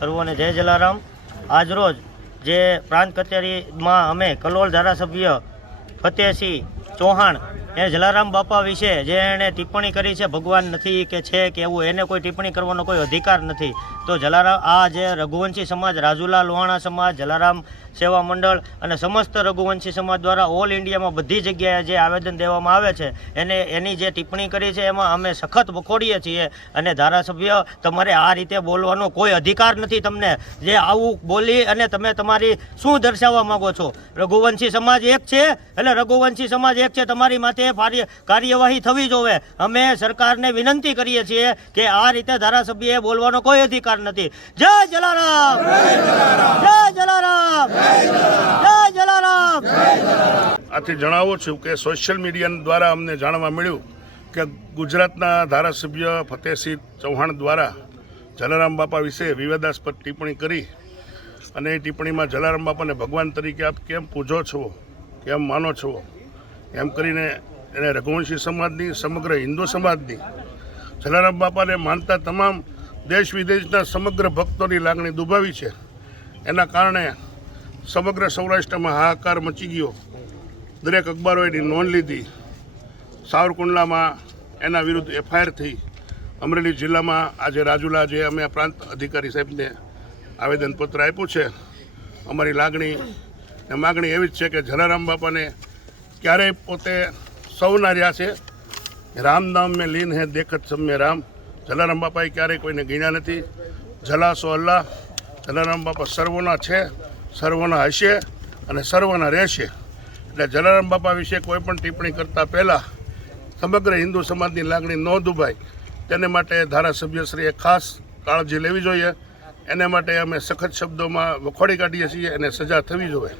અને જય જલારામ. આજરોજ જે પ્રાંત કચેરીમાં અમે કલોલ ધારાસભ્ય ફતેહસિંહ ચૌહાણ એ જલારામ બાપા વિશે જે એણે ટિપ્પણી કરી છે, ભગવાન નથી કે છે કે એવું, એને કોઈ ટિપ્પણી કરવાનો કોઈ અધિકાર નથી. તો જલારામ, આ જે રઘુવંશી સમાજ, રાજુલા લોહાણા સમાજ, જલારામ સેવા મંડળ અને સમસ્ત રઘુવંશી સમાજ દ્વારા ઓલ ઇન્ડિયામાં બધી જગ્યાએ જે આવેદન દેવામાં આવે છે, એને, એની જે ટિપ્પણી કરી છે, એમાં અમે સખત વખોડીએ છીએ અને ધારાસભ્ય, તમારે આ રીતે બોલવાનો કોઈ અધિકાર નથી તમને. જે આવું બોલી અને તમે તમારી શું દર્શાવવા માંગો છો? રઘુવંશી સમાજ એક છે, એટલે રઘુવંશી સમાજ એક છે, તમારી માથે કાર્યવાહી થવી જોવે. અમે સરકારને વિનંતી કરીએ છીએ કે આ રીતે ધારાસભ્યએ બોલવાનો કોઈ અધિકાર નથી. જય જલારામ! જય જલારામ! આથી જણાવું છું કે સોશિયલ મીડિયા દ્વારા અમને જાણવા મળ્યું કે ગુજરાતના ધારાસભ્ય ફતેહસિંહ ચૌહાણ દ્વારા જલારામ બાપા વિશે વિવાદાસ્પદ ટિપ્પણી કરી અને એ ટિપ્પણીમાં જલારામ બાપાને ભગવાન તરીકે આપ કેમ પૂજો છો? કેમ માનો છો? એમ કરીને એને રઘુવંશી સમાજની, સમગ્ર હિન્દુ સમાજની જલારામ બાપાને માનતા તમામ દેશ વિદેશના સમગ્ર ભક્તોની લાગણી દુભાવી છે. એના કારણે સમગ્ર સૌરાષ્ટ્રમાં હાહાકાર મચી ગયો. દરેક અખબારોએ એની નોંધ લીધી. સાવરકુંડલામાં એના વિરુદ્ધ એફઆઈઆર થઈ. અમરેલી જિલ્લામાં આજે રાજુલા જે અમે પ્રાંત અધિકારી સાહેબને આવેદનપત્ર આપ્યું છે, અમારી લાગણી, ને માગણી એવી જ છે કે જલારામ બાપાને ક્યારેય પોતે સૌના રહ્યા છે. રામ નામ મેં લીન હે, દેખત સબ રામ. જલારામ બાપાએ ક્યારેય કોઈને ગીણ્યા નથી. જલાસો અલ્લાહ. જલારામ બાપા સર્વોના છે, સર્વોના હશે અને સર્વના રહેશે. એટલે જલારામ બાપા વિશે કોઈ પણ ટિપ્પણી કરતા પહેલાં સમગ્ર હિન્દુ સમાજની લાગણી ન દુભાય. તેને માટે ધારાસભ્યશ્રીએ ખાસ કાળજી લેવી જોઈએ. એને માટે અમે સખત શબ્દોમાં વખોડી કાઢીએ છીએ અને સજા થવી જોઈએ.